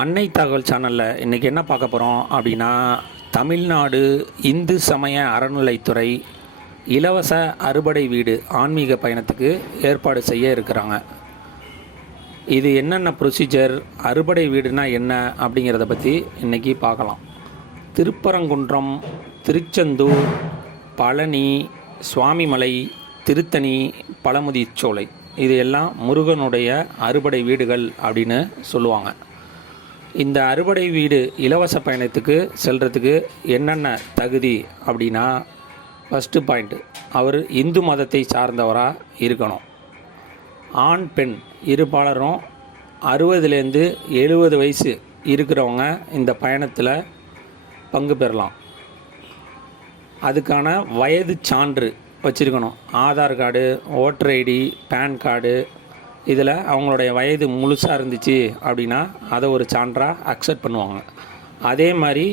அன்னை தகவல் சேனலில் இன்றைக்கி என்ன பார்க்க போகிறோம் அப்படின்னா, தமிழ்நாடு இந்து சமய அறநிலைத்துறை இலவச அறுபடை வீடு ஆன்மீக பயணத்துக்கு ஏற்பாடு செய்ய இருக்கிறாங்க. இது என்னென்ன ப்ரொசீஜர், அறுபடை வீடுனா என்ன அப்படிங்கிறத பற்றி இன்றைக்கி பார்க்கலாம். திருப்பரங்குன்றம், திருச்செந்தூர், பழனி, சுவாமிமலை, திருத்தணி, பழமுதிர்ச்சோலை இது எல்லாம் முருகனுடைய அறுபடை வீடுகள் அப்படின்னு சொல்லுவாங்க. இந்த அறுபடை வீடு இலவச பயணத்துக்கு செல்கிறதுக்கு என்னென்ன தகுதி அப்படின்னா, ஃபஸ்ட்டு பாயிண்ட்டு, அவர் இந்து மதத்தை சார்ந்தவராக இருக்கணும். ஆண் பெண் இருபாலரும் 60லேருந்து 70 வயசு இருக்கிறவங்க இந்த பயணத்தில் பங்கு பெறலாம். அதுக்கான வயது சான்று வச்சுருக்கணும். Aadhaar card, voter ID, PAN card இதில் அவங்களுடைய வயது முழுசாக இருந்துச்சு அப்படின்னா அதை ஒரு சான்றாக அக்செப்ட் பண்ணுவாங்க. அதே மாதிரி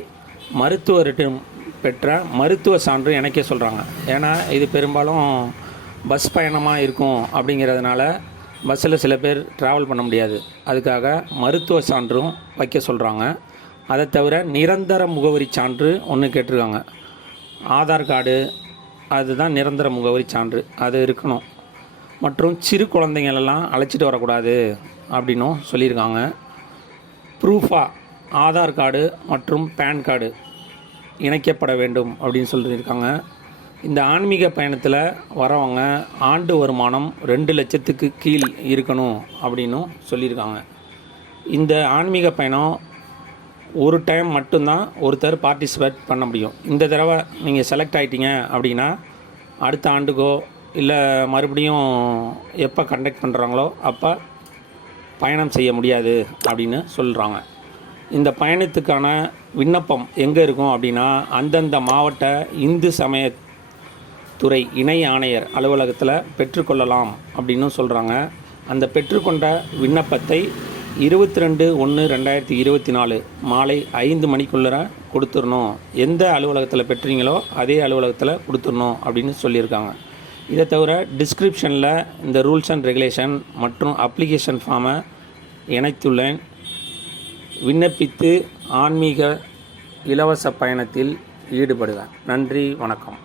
மருத்துவர்கிட்ட பெற்ற மருத்துவ சான்று இணைக்க சொல்கிறாங்க. ஏன்னா இது பெரும்பாலும் பஸ் பயணமாக இருக்கும் அப்படிங்கிறதுனால பஸ்ஸில் சில பேர் ட்ராவல் பண்ண முடியாது. அதுக்காக மருத்துவ சான்றும் வைக்க சொல்கிறாங்க. அதை தவிர நிரந்தர முகவரி சான்று ஒன்று கேட்டிருக்காங்க. ஆதார் கார்டு அதுதான் நிரந்தர முகவரி சான்று, அது இருக்கணும். மற்றும் சிறு குழந்தைங்களெல்லாம் அழைச்சிட்டு வரக்கூடாது அப்படின்னும் சொல்லியிருக்காங்க. ப்ரூஃபாக ஆதார் கார்டு மற்றும் பேன் கார்டு இணைக்கப்பட வேண்டும் அப்படின்னு சொல்லியிருக்காங்க. இந்த ஆன்மீக பயணத்தில் வரவங்க ஆண்டு வருமானம் 2 லட்சத்துக்கு கீழ் இருக்கணும் அப்படின்னும் சொல்லியிருக்காங்க. இந்த ஆன்மீக பயணம் ஒரு டைம் மட்டும்தான் ஒருத்தர் பார்ட்டிசிபேட் பண்ண முடியும். இந்த தடவை நீங்கள் செலக்ட் ஆகிட்டீங்க அப்படின்னா அடுத்த ஆண்டுக்கோ இல்லை மறுபடியும் எப்போ கண்டக்ட் பண்ணுறாங்களோ அப்போ பயணம் செய்ய முடியாது அப்படின்னு சொல்கிறாங்க. இந்த பயணத்துக்கான விண்ணப்பம் எங்கே இருக்கும் அப்படின்னா, அந்தந்த மாவட்ட இந்து சமயத்துறை இணை ஆணையர் அலுவலகத்தில் பெற்றுக்கொள்ளலாம் அப்படின்னு சொல்கிறாங்க. அந்த பெற்றுக்கொண்ட விண்ணப்பத்தை 22/1/2024 மாலை 5 மணிக்குள்ளே கொடுத்துடணும். எந்த அலுவலகத்தில் பெற்றீங்களோ அதே அலுவலகத்தில் கொடுத்துடணும் அப்படின்னு சொல்லியிருக்காங்க. இதை தவிர டிஸ்கிரிப்ஷனில் இந்த ரூல்ஸ் அண்ட் ரெகுலேஷன் மற்றும் அப்ளிகேஷன் ஃபார்மை இணைத்துள்ளேன். விண்ணப்பித்து ஆன்மீக இலவச பயணத்தில் ஈடுபடுவேன். நன்றி, வணக்கம்.